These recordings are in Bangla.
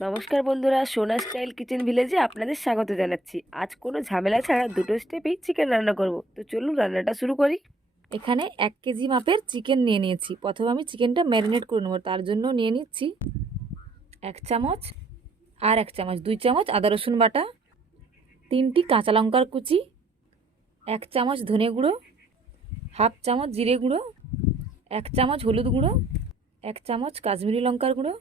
নমস্কার বন্ধুরা, সোনা স্টাইল কিচেন ভিলেজে আপনাদের স্বাগত জানাচ্ছি। আজ কোনো ঝামেলা ছাড়া দুটো স্টেপেই চিকেন রান্না করব। তো চলুন রান্নাটা শুরু করি। এখানে এক কেজি মাপের চিকেন নিয়ে নিয়েছি। প্রথমে আমি চিকেনটা ম্যারিনেট করে নেব, তার জন্য নিয়ে নিচ্ছি এক চামচ আর এক চামচ, দুই চামচ আদা রসুন বাটা, তিনটি কাঁচা লঙ্কার কুচি, এক চামচ ধনে গুঁড়ো, হাফ চামচ জিরে গুঁড়ো, এক চামচ হলুদ গুঁড়ো, এক চামচ কাশ্মীরি লঙ্কার গুঁড়ো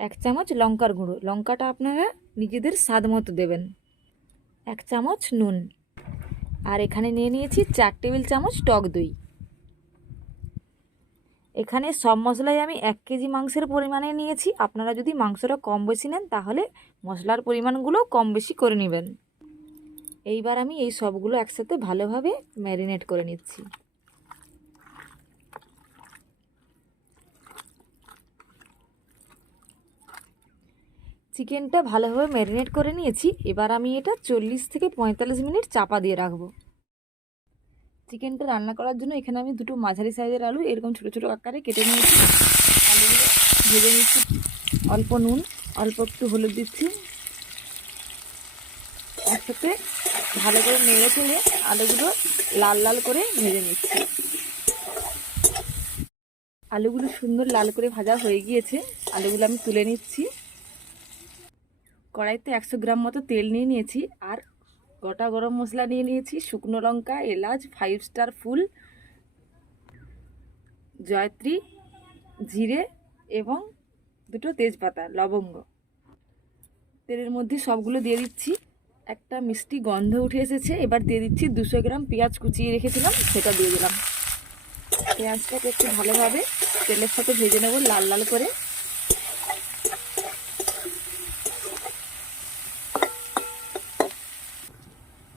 এক চামচ লঙ্কার গুঁড়ো। লঙ্কাটা আপনারা নিজেদের স্বাদ মতো দেবেন। এক চামচ নুন। আর এখানে নিয়ে নিয়েছি চার টেবিল চামচ টক দই। এখানে সব মশলাই আমি এক কেজি মাংসের পরিমাণে নিয়েছি। আপনারা যদি মাংসটা কম বেশি নেন, তাহলে মশলার পরিমাণগুলো কম বেশি করে নেবেন। এইবার আমি এই সবগুলো একসাথে ভালোভাবে ম্যারিনেট করে নিচ্ছি। চিকেনটা ভালোভাবে ম্যারিনেট করে নিয়েছি। এবার আমি এটা চল্লিশ থেকে পঁয়তাল্লিশ মিনিট চাপা দিয়ে রাখব। চিকেনটা রান্না করার জন্য এখানে আমি দুটো মাঝারি সাইজের আলু, এরকম ছোটো ছোটো আকারে কেটে নিয়েছি। আলুগুলো ভেজে নিচ্ছি। অল্প নুন, অল্প একটু হলুদ দিচ্ছি। একসাথে ভালো করে নেড়ে ফেলে আলুগুলো লাল লাল করে ভেজে নিচ্ছি। আলুগুলো সুন্দর লাল করে ভাজা হয়ে গিয়েছে। আলুগুলো আমি তুলে নিচ্ছি। কড়াইতে একশো গ্রাম মতো তেল নিয়ে নিয়েছি আর গোটা গরম মশলা নিয়ে নিয়েছি, শুকনো লঙ্কা, এলাচ ফাইভ স্টার ফুল, জয়ত্রী, জিরে এবং দুটো তেজপাতা, লবঙ্গ। তেলের মধ্যে সবগুলো দিয়ে দিচ্ছি। একটা মিষ্টি গন্ধ উঠে এসেছে, এবার দিয়ে দিচ্ছি দুশো গ্রাম পেঁয়াজ কুচিয়ে রেখেছিলাম, সেটা দিয়ে দিলাম। পেঁয়াজটাকে একটু ভালোভাবে তেলের সাথে ভেজে নেব লাল লাল করে।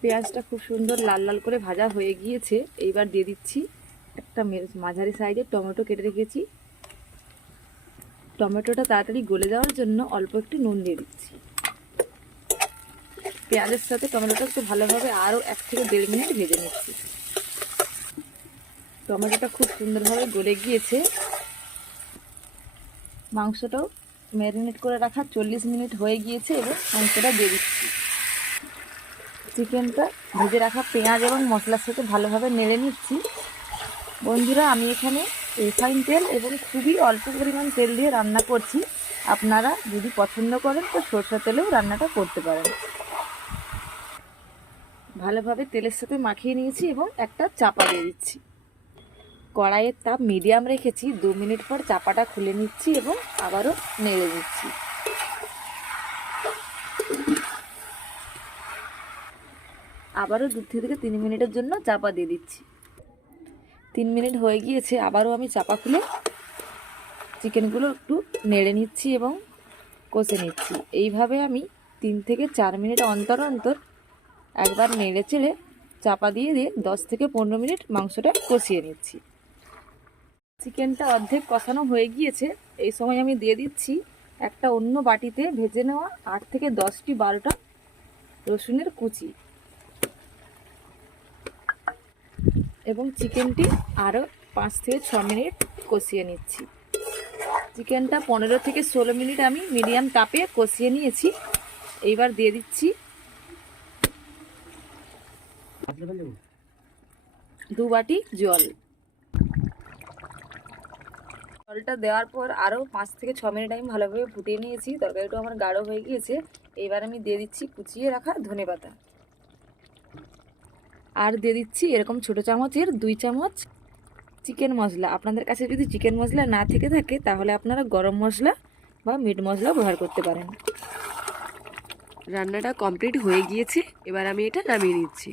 পেঁয়াজটা খুব সুন্দর লাল লাল করে ভাজা হয়ে গিয়েছে। এইবার দিয়ে দিচ্ছি একটা মাঝারি সাইজের টমেটো কেটে রেখেছি। টমেটোটা তাড়াতাড়ি গলে যাওয়ার জন্য অল্প একটু নুন দিয়ে দিচ্ছি। পেঁয়াজের সাথে টমেটোটা একটু ভালোভাবে আরও এক থেকে দেড় মিনিট ভেজে নিচ্ছি। টমেটোটা খুব সুন্দরভাবে গলে গিয়েছে। মাংসটাও ম্যারিনেট করে রাখা চল্লিশ মিনিট হয়ে গিয়েছে এবং মাংসটা দিয়ে দিচ্ছি। চিকেনটা ভেজে রাখা পেঁয়াজ এবং মশলার সাথে ভালোভাবে নেড়ে নিচ্ছি। বন্ধুরা, আমি এখানে রিফাইন তেল এবং খুবই অল্প পরিমাণ তেল দিয়ে রান্না করছি। আপনারা যদি পছন্দ করেন, তো সরষের তেলেও রান্নাটা করতে পারেন। ভালোভাবে তেলের সাথে মাখিয়ে নিয়েছি এবং একটা চাপা দিয়ে দিচ্ছি। কড়াইয়ের তাপ মিডিয়াম রেখেছি। দু মিনিট পর চাপাটা খুলে নিচ্ছি এবং আবারও নেড়ে দিচ্ছি। আবারও দু থেকে তিন মিনিটের জন্য চাপা দিয়ে দিচ্ছি। তিন মিনিট হয়ে গিয়েছে, আবারও আমি চাপা খুলে চিকেনগুলো একটু নেড়ে নিচ্ছি এবং কষে নিচ্ছি। এইভাবে আমি তিন থেকে চার মিনিট অন্তর অন্তর একবার নেড়ে চেড়ে চাপা দিয়ে দিয়ে দশ থেকে পনেরো মিনিট মাংসটা কষিয়ে নিচ্ছি। চিকেনটা অর্ধেক কষানো হয়ে গিয়েছে, এই সময় আমি দিয়ে দিচ্ছি একটা অন্য বাটিতে ভেজে নেওয়া আট থেকে দশটি বারোটা রসুনের কুচি। এবং চিকেনটি আরও পাঁচ থেকে ছ মিনিট কষিয়ে নিচ্ছি। চিকেনটা পনেরো থেকে ষোলো মিনিট আমি মিডিয়াম তাপে কষিয়ে নিয়েছি। এইবার দিয়ে দিচ্ছি দু বাটি জল। জলটা দেওয়ার পর আরও পাঁচ থেকে ছ মিনিট আমি ভালোভাবে ফুটিয়ে নিয়েছি। তরকারিটা আমার গাঢ় হয়ে গিয়েছে। এবার আমি দিয়ে দিচ্ছি কুচিয়ে রাখা ধনে পাতা আর দিয়ে দিচ্ছি এরকম ছোটো চামচের দুই চামচ চিকেন মশলা। আপনাদের কাছে যদি চিকেন মশলা না থেকে থাকে, তাহলে আপনারা গরম মশলা বা মিট মশলা ব্যবহার করতে পারেন। রান্নাটা কমপ্লিট হয়ে গিয়েছে। এবার আমি এটা নামিয়ে নিচ্ছি।